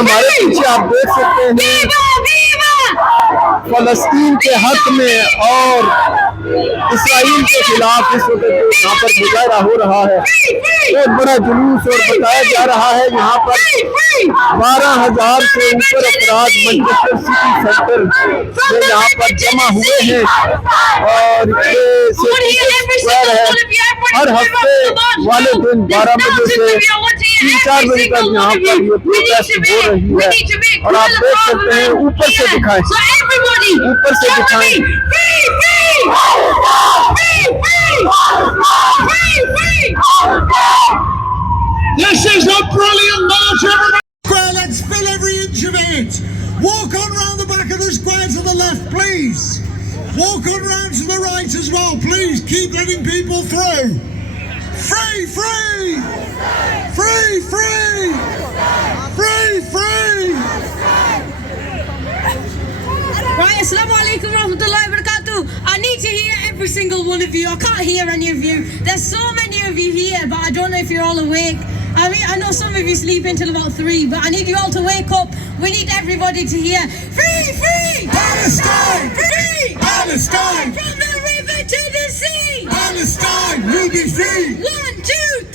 हमारे पीछे आप देख सकते हैं फलस्तीन के हक में और इसराइल के खिलाफ इस वक्त यहाँ पर मुजाहरा हो रहा है। बहुत बड़ा जुलूस और बताया जा रहा है यहाँ पर 12,000 से ऊपर अफराद मैनचेस्टर सिटी सेंटर में यहाँ पर जमा हुए हैं और ये स्क्वायर है। हर हफ्ते वाले दिन 12 बजे से 3-4 बजे तक यहाँ पर ये प्रोटेस्ट हो रही है और आप देख सकते हैं ऊपर से दिखाएं, ऊपर से दिखाएं। This is a brilliant march, everybody! Square, let's fill every inch of it. Walk on round the back of the square to the left, please. Walk on round to the right as well, please. Keep letting people through. Free, free! Free, free! Free, free! Right, assalamu alaikum warahmatullahi wabarakatuh. I need to hear every single one of you. I can't hear any of you. There's so many of you here, but I don't know if you're all awake. I mean, I know some of you sleep until about 3, but I need you all to wake up. We need everybody to hear. Free, free! Palestine! Free! Palestine! From the river to the sea! Palestine will be free! 1, 2,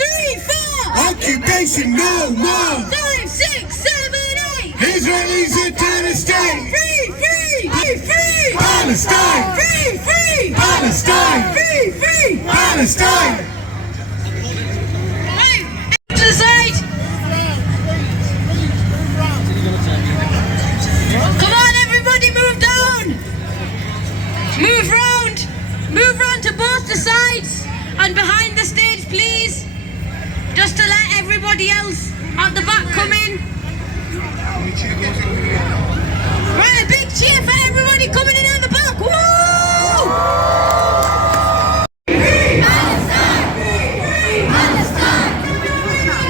3, 4! Occupation no more! 5, 6, 7, 8! Israelis are Palestine! Free, free! Free, free! Palestine! Free, free! Palestine! Free, free! Palestine! Right, to the side! Come on, everybody, move down! Move round! Move round to both the sides and behind the stage, please. Just to let everybody else at the back come in. Right, a big cheer for everybody coming in at the back. Woo! Palestine! Palestine!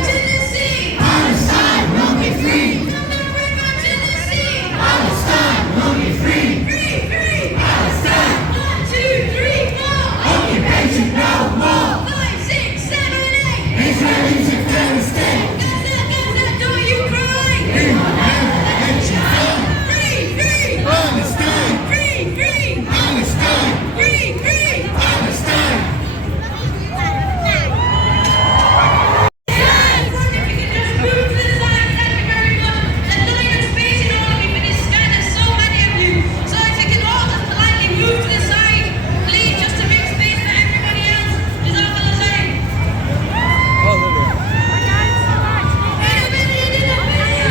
To the sea! Palestine will be free! To the sea! Palestine will be free! Free, free! Palestine! 1, 2, 3, 4! Occupation no more! 5, 6, 7, 8! Israelis are Palestine! Gaza, don't you cry! We will never let you down! Free, free! Palestine! Free, free! Palestine! Free, free! Palestine!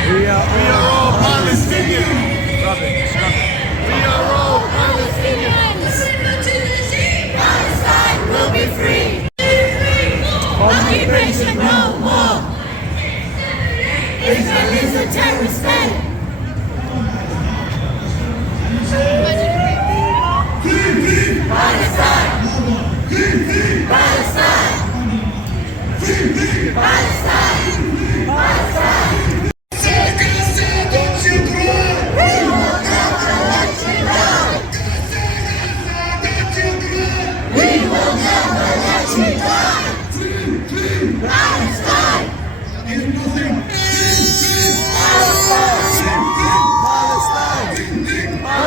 We are all Palestinians! We are all Palestinians! Palestine will be free! Occupation no more! Israel is a terrorist state! Palestine! Palestine! Palestine! Palestine! Palestine!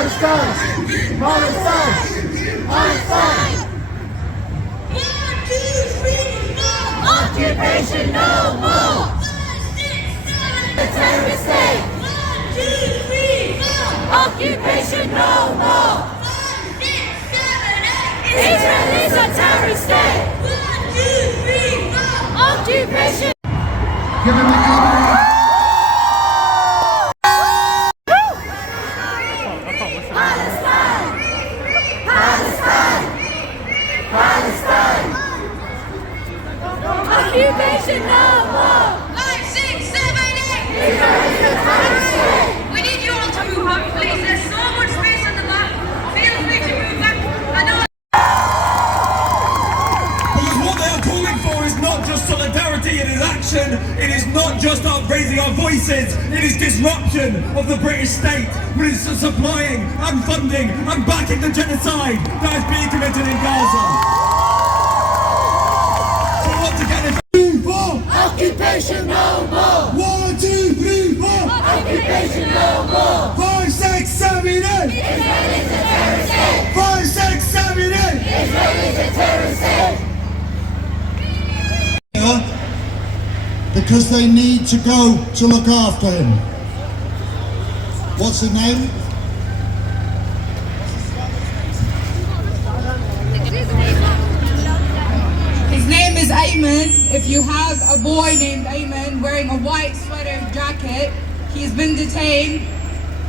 Palestine! Palestine! Palestine! 1, 2, 3, 4! Occupation no more! 5, 6, 7, 8! A terrorist state! 1, 2, 3, 4! Occupation no more! 5, 6, 7, 8! Israel is a terrorist state! 1, 2, 3, 4! Occupation! Give him the cover! Palestine! Palestine! Palestine! Occupation no more! 5, 6, 7, 8! We need you all to move up, please. There's so much space on the back. Feel free to move back. I know. Because what they are calling for is not just solidarity, it is action. It is not just us raising our voices. It is disruption of the British state. It is supplying and funding and backing the genocide that is being committed in Gaza. So once again, Occupation no more! 1, 2, 3, 4! because they need to go to look after him. What's his name? His name is Ayman. If you have a boy named Ayman wearing a white sweater jacket, he's been detained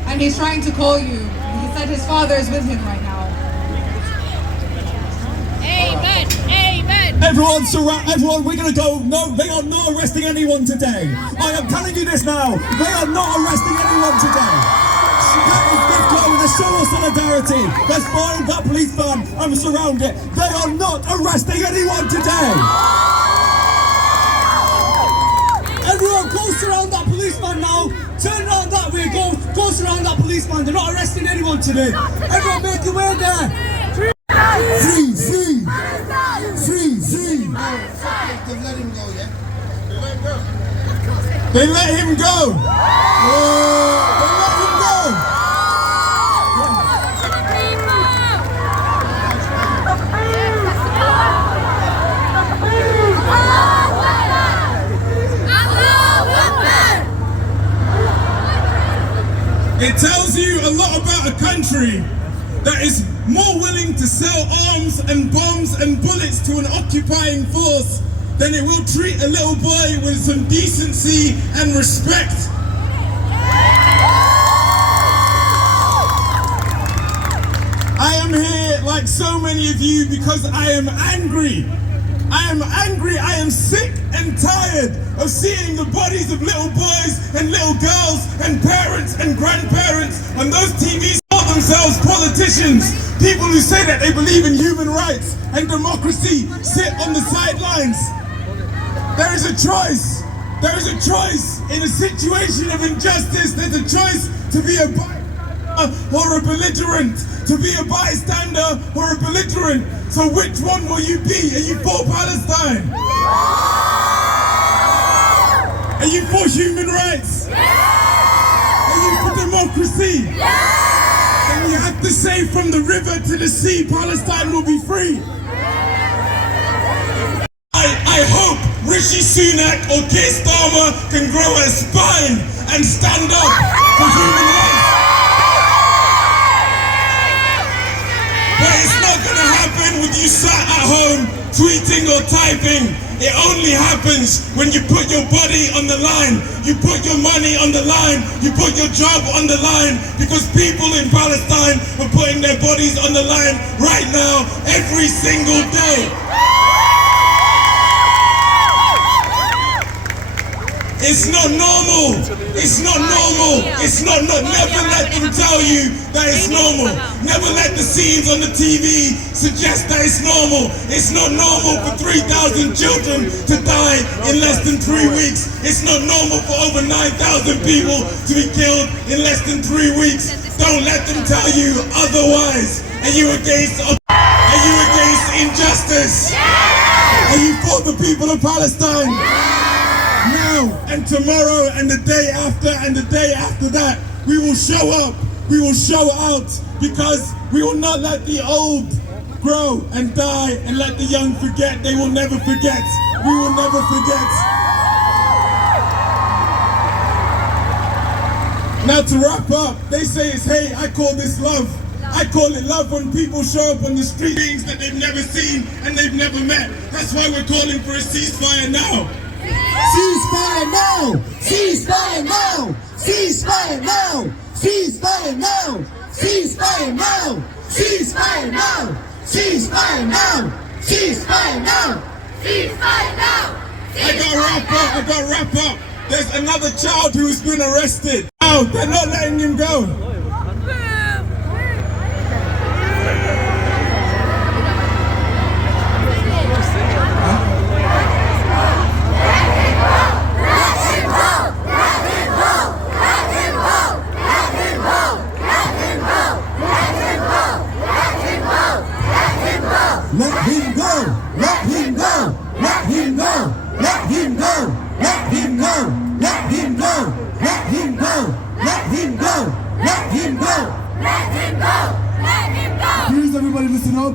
and he's trying to call you. He said his father is with him right now. Amen. Amen. Everyone, we're going to go. No, they are not arresting anyone today. I am telling you this now. They are not arresting anyone today. That is a show of solidarity. Let's find that police van and surround it. They are not arresting anyone today. Everyone, go surround that police van now. Turn around that way. Go surround that police van. They're not arresting anyone today. Everyone, make your way there. Free! Free! Free! Free! They've let him go, yeah? They let him go. They let him go. It tells you a lot about a country that is more willing to sell arms and bombs and bullets to an occupying force than it will treat a little boy with some decency and respect. I am here like so many of you because I am angry. I am angry, I am sick and tired of seeing the bodies of little boys and little girls and parents and grandparents on those TVs call themselves politicians. People who say that they believe in human rights and democracy sit on the sidelines. There is a choice. There is a choice in a situation of injustice. There's a choice to be a bystander or a belligerent. To be a bystander or a belligerent. So which one will you be? Are you for Palestine? Are you for human rights? Are you for democracy? Then you have to say from the river to the sea, Palestine will be free. I hope Rishi Sunak or Keir Starmer can grow a spine and stand up for human rights. But it's not going to happen with you sat at home tweeting or typing. It only happens when you put your body on the line, you put your money on the line, you put your job on the line, because people in Palestine are putting their bodies on the line right now, every single day. It's not normal. It's not normal. It's not. Never let them tell you that it's normal. Never let the scenes on the TV suggest that it's normal. It's not normal for 3,000 children to die in less than 3 weeks. It's not normal for over 9,000 people to be killed in less than 3 weeks. Don't let them tell you otherwise. Are you against? Are you against injustice? Are you for the people of Palestine? Now and tomorrow and the day after and the day after that, we will show up, we will show out, because we will not let the old grow and die and let the young forget. They will never forget. We will never forget. Now to wrap up, they say it's hate, I call this love. I call it love when people show up on the street, things that they've never seen and they've never met. That's why we're calling for a ceasefire now. Ceasefire now! Ceasefire now! Ceasefire now! Ceasefire now! Ceasefire now! Ceasefire now! Ceasefire now! Ceasefire now! Ceasefire now! I gotta wrap up. There's another child who's been arrested. Now they're not letting him go. Let him go! Let him go! Let him go! Let him go! Let him go! Let him go! Let him go! Let him go! Let him go! Let him go! Let him go! Please everybody listen up.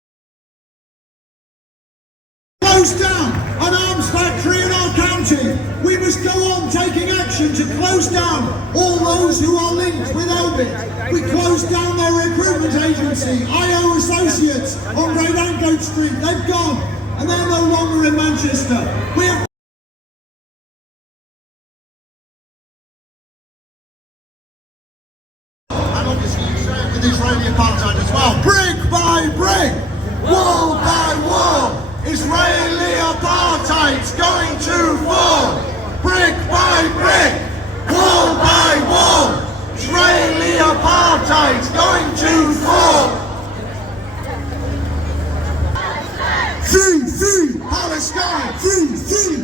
close down an arms factory in our county. We must go on taking action to close down all those who are linked with Orbit. We closed down their recruitment agency, IO Associates, on Great Ancoat Street. They've gone, and they're no longer in Manchester. We have and obviously you say it with Israeli apartheid as well. Brick by brick, wall by wall, Israeli apartheid's going to fall. Brick by brick, wall by wall, Israeli apartheid's going to fall. Free Palestine, free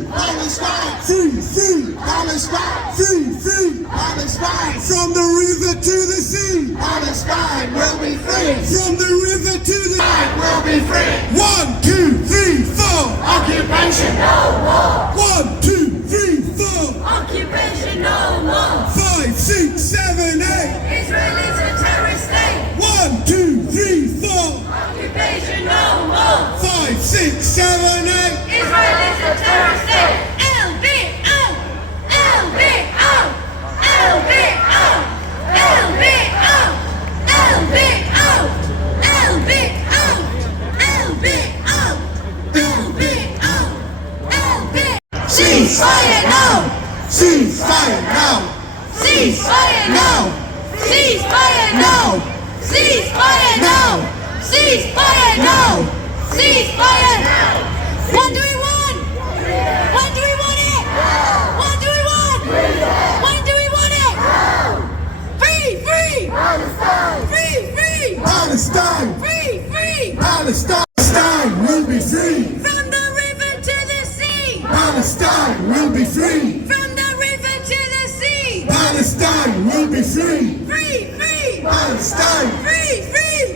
Palestine, free Palestine, free Palestine. From the river to the sea, Palestine will be free. From the river to the sea, will be free. 1, 2, 3, 4. Occupation no more. 1, 2, 3, 4. Occupation no more. 5, 6, 7, 8. Israel is a terrorist state. 1, 2, 3, 4. Occupation no more. 5, 6, 7, 8. Israel is a terrorist state. LBO! LBO! LBO! LBO! LBO! LBO! LBO! LBO! LBO! Ceasefire now! Ceasefire now! Ceasefire now! Ceasefire now! Ceasefire now! Ceasefire now! Ceasefire now! What do we want? What do we want it? What do we want? What do we want it? Free! Palestine! Free! Palestine! Free! Palestine will be free! From the river to the sea! Palestine will be free! From the river to the sea! Palestine will be free! Free! Palestine! Free!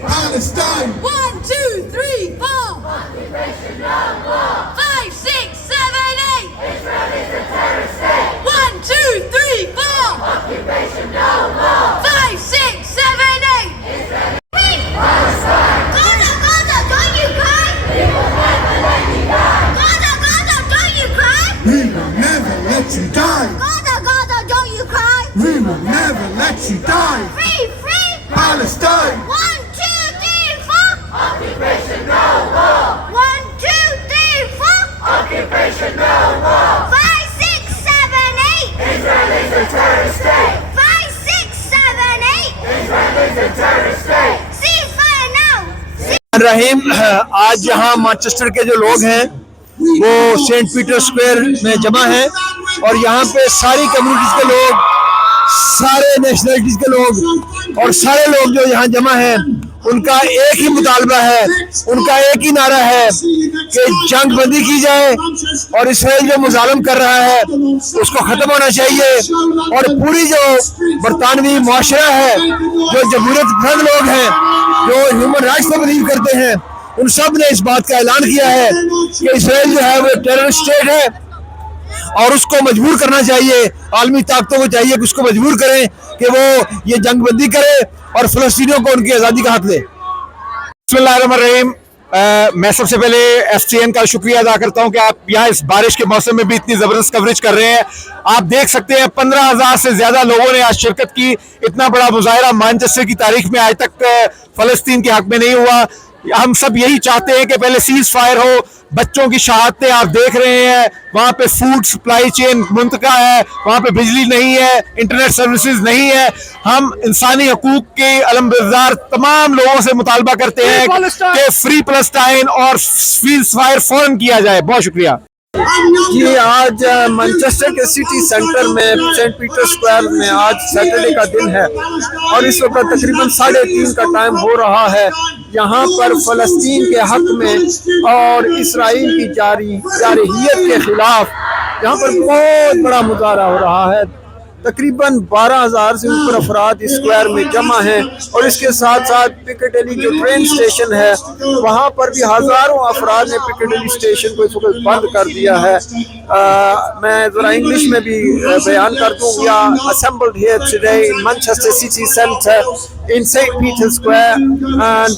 Palestine! 1, 2, 3, 4. Occupation no more. 5, 6, 7, 8. Israel is a terrorist state. 1, 2, 3, 4. Occupation no more. 5, 6, 7, 8. Israel. Palestine. Gaza, don't you cry? We will never let you die. Gaza, don't you cry? We will never let you die! Gaza, don't you cry? We will never let you die! Free! Palestine! 1, 2, 3, 4. Occupation no more. 1, 2, 3, 4. Occupation no more. 5, 6, 7, 8. Israel is a terrorist state. 5, 6, 7, 8. Israel is a terrorist state. Ceasefire now. रहीम, आज यहाँ Manchester के जो लोग हैं वो Saint Peter square में जमा हैं और यहाँ पे सारी कम्युनिटीज के लोग, सारे नेशनलिटीज के लोग और सारे लोग जो यहाँ जमा हैं, उनका एक ही मुतालबा है, उनका एक ही नारा है कि जंग बंदी की जाए और इसराइल जो मुजालम कर रहा है उसको ख़त्म होना चाहिए और पूरी जो बरतानवी मुआशरा है, जो जमहूरियत पसंद लोग हैं, जो ह्यूमन राइट्स को बिलीव करते हैं, उन सब ने इस बात का ऐलान किया है कि इसराइल जो है वो टेररिस्ट स्टेट है और उसको मजबूर करना चाहिए। आलमी ताकतों को चाहिए कि उसको मजबूर करें कि वो ये जंग बंदी करे और फ़लस्तीनियों को उनकी आज़ादी का हक दे। बिस्मिल्लाहिर्रहमानिर्रहीम। मैं सबसे पहले FCN का शुक्रिया अदा करता हूं कि आप यहाँ इस बारिश के मौसम में भी इतनी ज़बरदस्त कवरेज कर रहे हैं। आप देख सकते हैं 15,000 से ज़्यादा लोगों ने आज शिरकत की। इतना बड़ा मुजाहरा मैनचेस्टर की तारीख में आज तक फ़लस्तीन के हक में नहीं हुआ। हम सब यही चाहते हैं कि पहले सीज फायर हो। बच्चों की शहादतें आप देख रहे हैं, वहाँ पे फूड सप्लाई चेन मुंतका है, वहाँ पे बिजली नहीं है, इंटरनेट सर्विसेज नहीं है। हम इंसानी हकूक के अलमबरदार तमाम लोगों से मुतालबा करते हैं कि फ्री पैलेस्टाइन और सीज फायर फौरन किया जाए। बहुत शुक्रिया जी। आज मैनचेस्टर के सिटी सेंटर में सेंट पीटर स्क्वायर में आज सैटरडे का दिन है और इस वक्त तकरीबन 3:30 का टाइम हो रहा है। यहाँ पर फ़लस्तीन के हक में और इसराइल की जारहियत के खिलाफ यहाँ पर बहुत बड़ा मुजाहरा हो रहा है। तकरीबन 12,000 से ऊपर अफराद इस स्क्वायर में जमा हैं और इसके साथ साथ पिकाडेली जो ट्रेन स्टेशन है वहाँ पर भी हज़ारों अफराद ने पिकाडेली स्टेशन को इस वक्त बंद कर दिया है। मैं ज़रा इंग्लिश में भी बयान कर दूँ। We are assembled here today in Manchester city centre in St. Peter's Square, and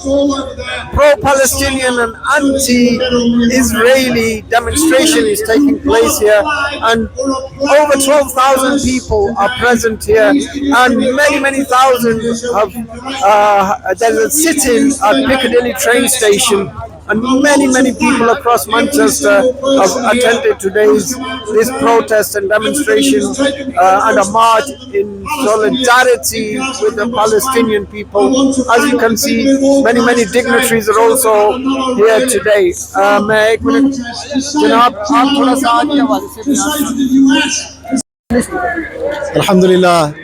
pro-Palestinian and anti-Israeli demonstration is taking place here, and over 12,000 people are present here, and many thousands have there's a sit-in at Piccadilly train station, and many people across Manchester have attended today's this protest and demonstration and a march in solidarity with the Palestinian people. As you can see, many dignitaries are also here today. मैं एक minute जनाब आप थोड़ा सा आगे आवाज़ से Alhamdulillah,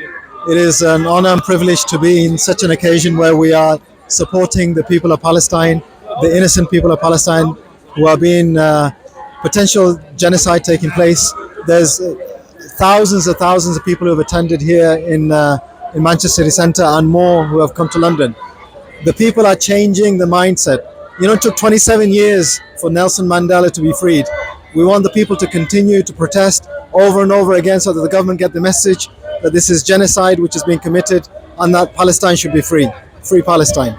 it is an honor and privilege to be in such an occasion where we are supporting the people of Palestine, the innocent people of Palestine who are being potential genocide taking place. There's thousands of people who have attended here in Manchester City Centre and more who have come to London. The people are changing the mindset. You know, it took 27 years for Nelson Mandela to be freed. We want the people to continue to protest over and over again so that the government get the message that this is genocide which is being committed and that Palestine should be free. Free Palestine.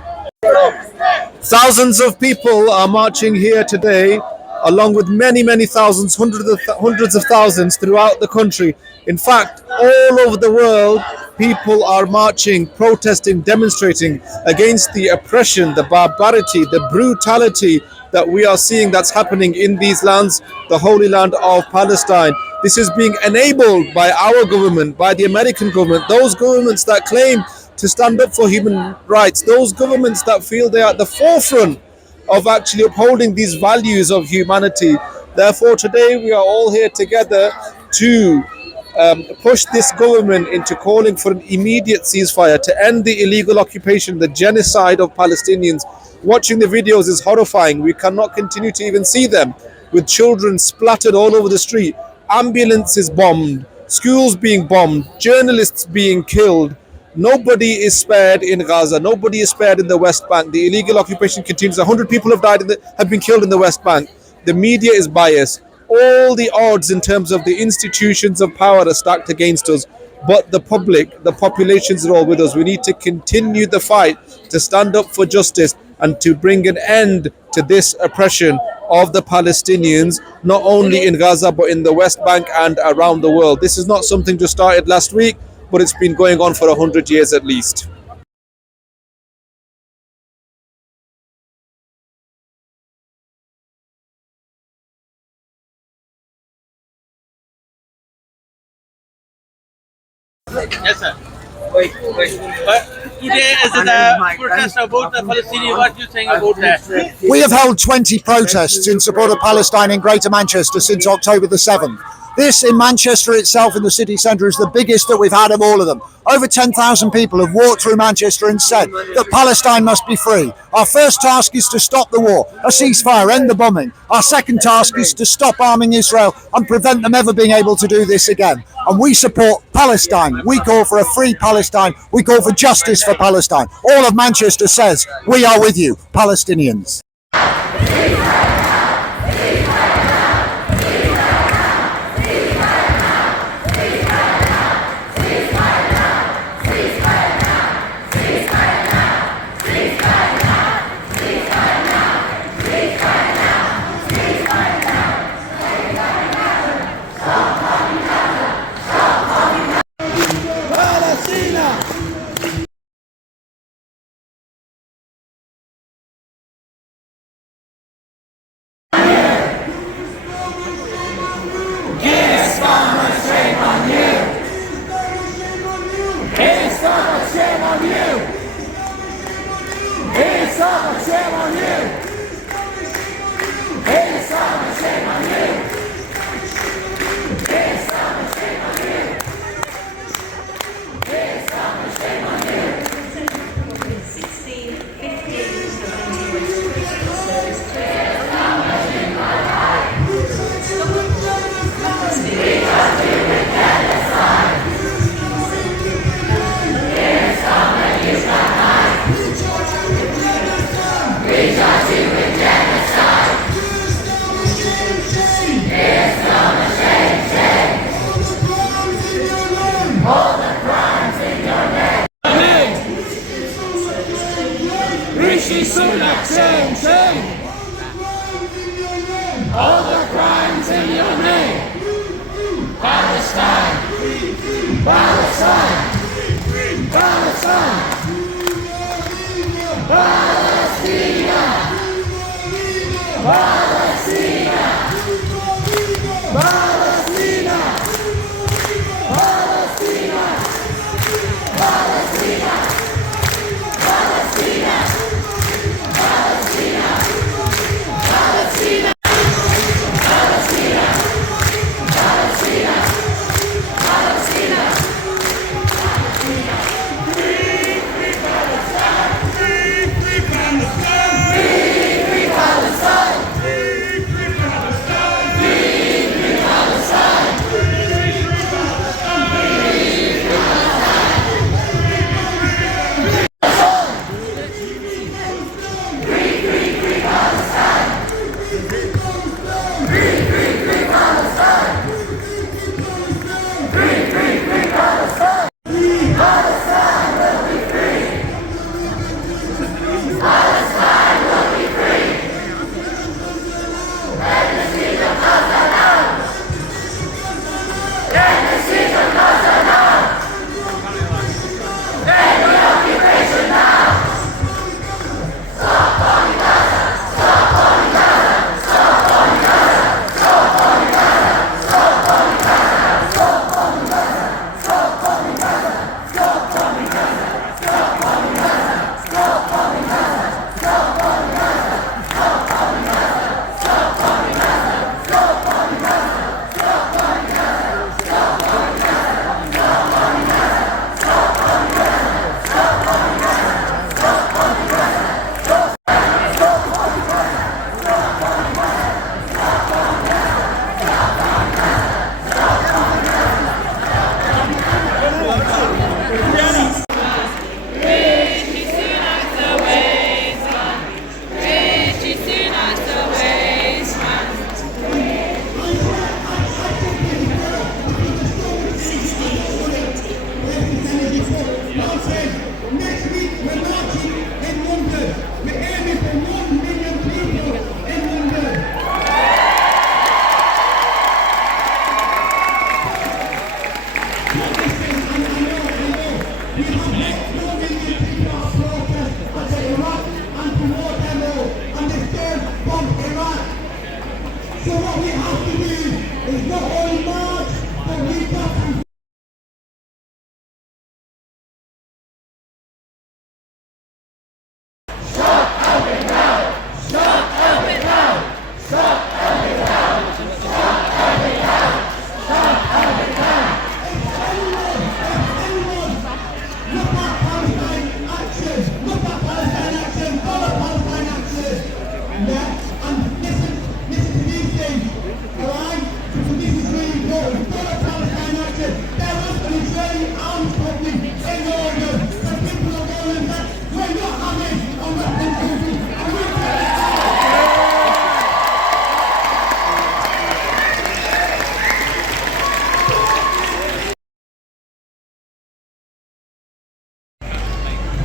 Thousands of people are marching here today, along with many thousands, hundreds of thousands throughout the country. In fact, all over the world, people are marching, protesting, demonstrating against the oppression, the barbarity, the brutality that we are seeing that's happening in these lands, the Holy Land of Palestine. This is being enabled by our government, by the American government, those governments that claim to stand up for human rights, those governments that feel they are at the forefront of actually upholding these values of humanity. Therefore, today we are all here together to push this government into calling for an immediate ceasefire to end the illegal occupation, the genocide of Palestinians. Watching the videos is horrifying. We cannot continue to even see them, with children splattered all over the street, ambulances bombed, schools being bombed, journalists being killed. Nobody is spared in Gaza. Nobody is spared in the West Bank. The illegal occupation continues. 100 people have been killed in the West Bank. The media is biased. All the odds in terms of the institutions of power are stacked against us. But the public, the populations are all with us. We need to continue the fight to stand up for justice and to bring an end to this oppression of the Palestinians, not only in Gaza, but in the West Bank and around the world. This is not something just started last week, but it's been going on for 100 years at least. Yes, sir. Wait. But today is the protest about the Palestinian. What do you think about that? We have held 20 protests in support of Palestine in Greater Manchester since October the 7th. This in Manchester itself in the city centre is the biggest that we've had of all of them. Over 10,000 people have walked through Manchester and said that Palestine must be free. Our first task is to stop the war, a ceasefire, end the bombing. Our second task is to stop arming Israel and prevent them ever being able to do this again. And we support Palestine. We call for a free Palestine. We call for justice for Palestine. All of Manchester says, we are with you, Palestinians.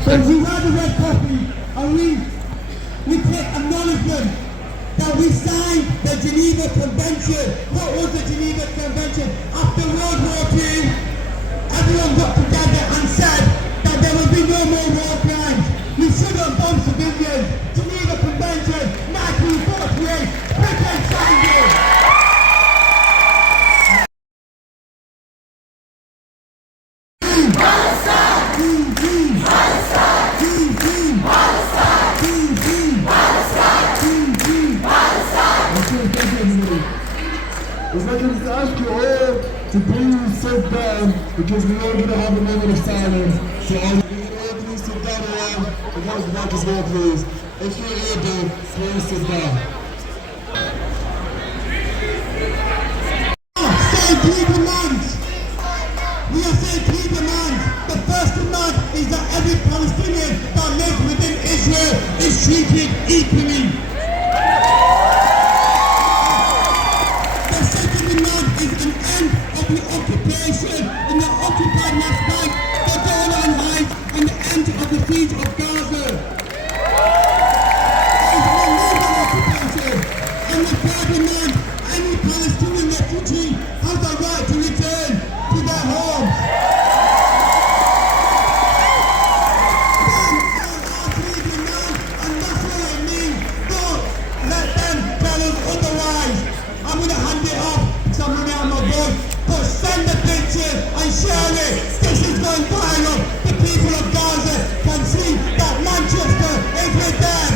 So we wear the red copy and we take acknowledgement that we signed the Geneva Convention. What was the Geneva Convention? After World War II, everyone got together and said that there will be no more war crimes. We shouldn't bomb civilians. Geneva Convention, 1948, Britain signed it. It's like I just ask you all to please sit down because we are going to have a moment of silence. So all please sit down around and have as much as well, please. If you're able, please sit down. Say three demands. We are saying three demands. The first demand is that every Palestinian that lives within Israel is treated equally. The second demand is an end of the occupation in the occupied West Bank, the Golan Heights, and the end of the siege of Gaza. There is no longer occupation. And the third demand, any Palestinian refugee has the right to return to their homes. share it. This is going viral. The people of Gaza can see that Manchester is with them.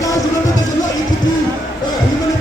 Guys, remember there's a lot you can do.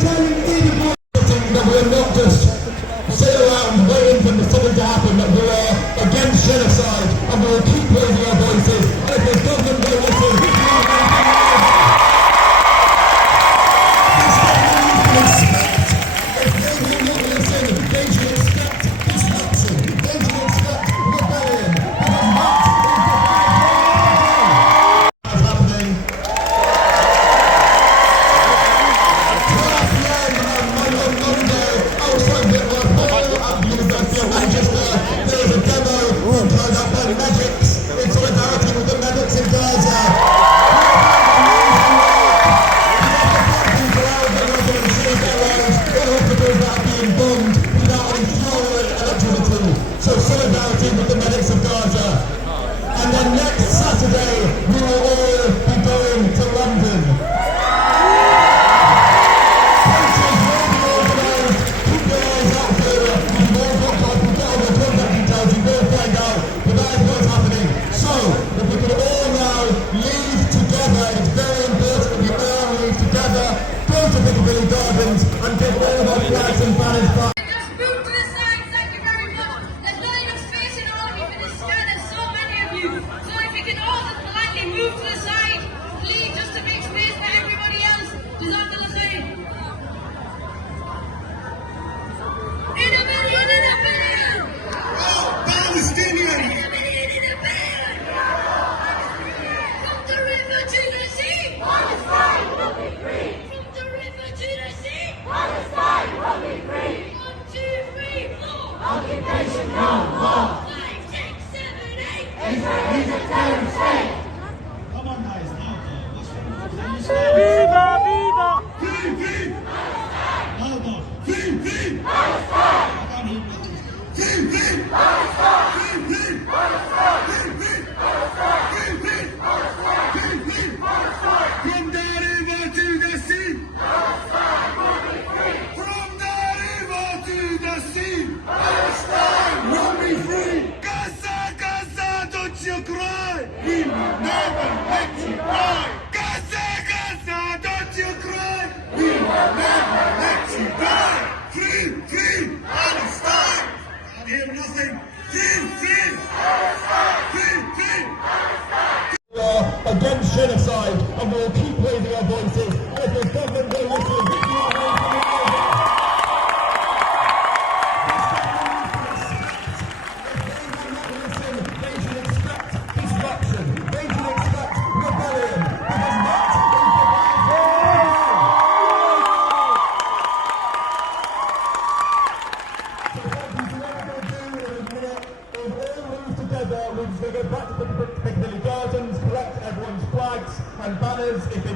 Palestine! Viva, viva! Free, free! Hold on. Free, free! Palestine! I can't hear nothing. Free, free! Palestine! Free, free! Palestine! Free, free! Palestine! Free, free! Palestine! Free, free! Palestine! From the river to the sea! Palestine will be free! From the river to the sea! Palestine will be free! Gaza, Gaza, don't you cry! We will never let you cry! Gaza, Gaza, don't you cry! We will never let you die! Free, free, Palestine! I hear nothing! Free, free! Palestine! Free, free! We are against genocide and we will keep raising our voices as the government will listen. They should expect disruption. They should expect rebellion. Because that together, we're just going to go back to Piccadilly Gardens, collect everyone's flags and banners if they